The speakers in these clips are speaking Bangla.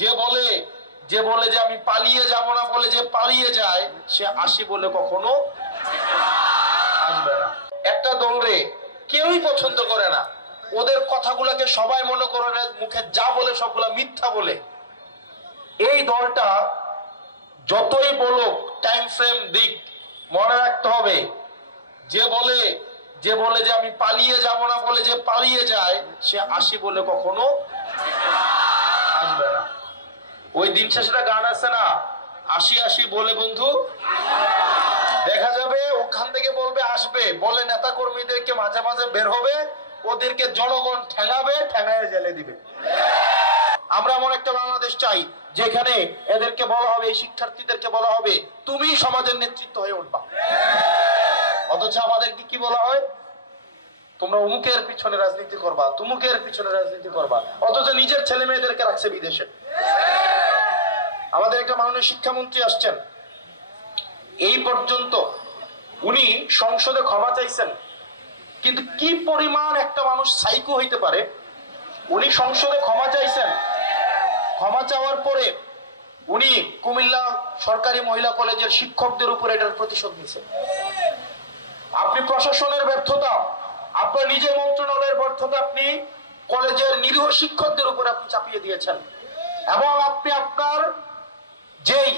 যে বলে যে আমি পালিয়ে যাব না বলে যে পালিয়ে যায়, সে আসি বলে কখনো আসবে না। একটা দলরে কেউই পছন্দ করে না, ওদের কথাগুলোকে সবাই মনে করে মুখে যা বলে সবগুলা মিথ্যা বলে। এই দলটা যতই বলুক, টাইম ফ্রেম দিক, মনে রাখতে হবে যে বলে যে আমি পালিয়ে যাব না বলে যে পালিয়ে যায়, সে আসি বলে কখনো আসবে না। ওই দিন শেষে গান আছে না, আসি আসি বলে বন্ধু দেখা যাবে, ওখান থেকে বলবে আসবে, বলে নেতা কর্মীদেরকে মাঝে মাঝে বের হবে, ওদেরকে জনগণ ঠেঙাবে, ঠেঙায় জেলে দিবে। আমরা এমন একটা বাংলাদেশ চাই যেখানে এদেরকে বলা হবে, এই শিক্ষার্থীদেরকে বলা হবে তুমি সমাজের নেতৃত্ব হয়ে উঠবা। অথচ আমাদেরকে কি বলা হয়, তোমরা অমুকের পিছনে রাজনীতি করবা, তুমুকের পিছনে রাজনীতি করবা, অথচ নিজের ছেলে মেয়েদেরকে রাখছে বিদেশে। আমাদের একটা মাননীয় শিক্ষামন্ত্রী আসছেন, এই পর্যন্ত উনি সংসদে ক্ষমা চাইছেন, কিন্তু কি পরিমাণ একটা মানুষ সাইকো হইতে পারে, উনি সংসদে ক্ষমা চাইছেন, ক্ষমা চাওয়ার পরে উনি কুমিল্লা সরকারি মহিলা কলেজের শিক্ষকদের উপর এটার প্রতিশোধ নিছেন। আপনি প্রশাসনের ব্যর্থতা, আপনার নিজের মন্ত্রণালয়ের ব্যর্থতা আপনি কলেজের নিরীহ শিক্ষকদের উপর আপনি চাপিয়ে দিয়েছেন, এবং আপনি আপনার যেই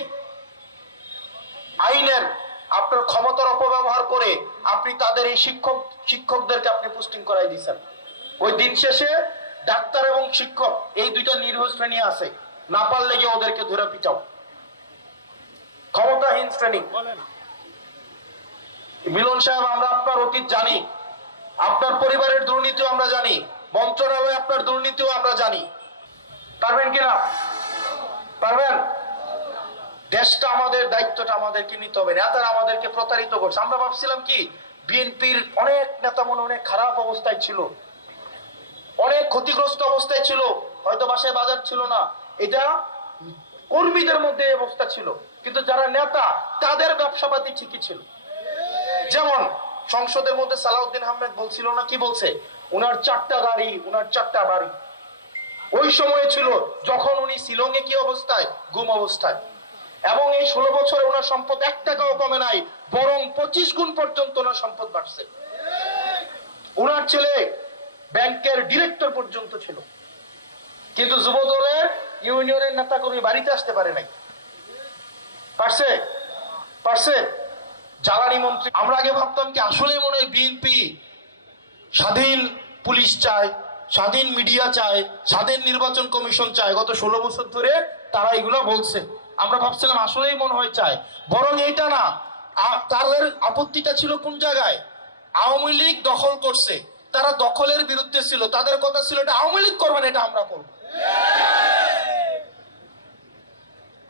আইনের আপনার ক্ষমতার অপব্যবহার করে আপনি তাদের এই শিক্ষকদেরকে আপনি পোস্টিং করাই দিয়েছেন। ওই দিন শেষে ডাক্তার এবং শিক্ষক এই দুইটা নিরীহ শ্রেণী আছে, না পারলে গিয়ে ওদেরকে ধরে পিটাও। ক্ষমতাহীন শ্রেণী। মিলন সাহেব, আমরা আপনার অতীত জানি, আপনার পরিবারের দুর্নীতিও আমরা জানি, মন্ত্রণালয়ে আপনার দুর্নীতিও আমরা জানি। পারবেন কিনা? পারবেন? দেশটা আমাদের, দায়িত্বটা আমাদেরকে নিতে হবে। নেতারা আমাদেরকে প্রতারিত করছে। আমরা ভাবছিলাম কি বিএনপির অনেক নেতা মনে অনেক খারাপ অবস্থায় ছিল, অনেক ক্ষতিগ্রস্ত অবস্থায় ছিল, হয়তো বাসায় বাজার ছিল না, এটা কর্মীদের মধ্যে অবস্থা ছিল, কিন্তু যারা নেতা তাদের ব্যবসাপাতি ঠিকই ছিল। যেমন সংসদের মধ্যে সালাউদ্দিন আহমেদ বলছিল না, কি বলছে, উনার 4টা গাড়ি, উনার 4টা বাড়ি। ওই সময় ছিল যখন উনি শিলংয়ে কি অবস্থায়, গুম অবস্থায়, এবং এই 16 বছরে ওনার সম্পদ 1 টাকাও কমে নাই, বরং 25 গুণ পর্যন্ত ওনার সম্পদ বাড়ছে। ওনার ছেলে ব্যাংকের ডিরেক্টর পর্যন্ত ছিল, কিন্তু যুব দলের ইউনিয়নের নেতা কর্মী বাড়িতে আসতে পারে নাই। পারছে? জ্বালানি মন্ত্রী। আমরা আগে ভাবতাম কি আসলে মনে হয় বিএনপি স্বাধীন পুলিশ চায়, স্বাধীন মিডিয়া চায়, স্বাধীন নির্বাচন কমিশন চায়। গত 16 বছর ধরে তারা এগুলো বলছে, আমরা ভাবছিলাম আসলেই মনে হয় চায়। বরং এইটা না, তাদের আপত্তিটা ছিল কোন জায়গায়, আওয়ামী লীগ দখল করছে, তারা দখলের বিরুদ্ধে ছিল, তাদের কথা ছিল এটা আওয়ামী লীগ করবেন, এটা আমরা করব।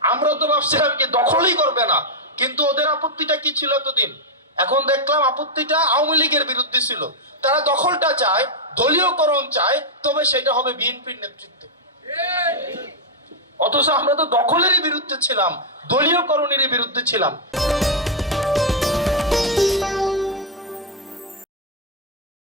আমরা তো ভাবছিলাম কি দখলই করবে না, কিন্তু ওদের আপত্তিটা কি ছিল এতদিন, এখন দেখলাম আপত্তিটা আওয়ামী লীগের বিরুদ্ধে ছিল। তারা দখলটা চায়, দলীয়করণ চায়, তবে সেটা হবে বিএনপির নেতৃত্বে। অথচ আমরা তো দখলেরই বিরুদ্ধে ছিলাম, দলীয়করণেরই বিরুদ্ধে ছিলাম।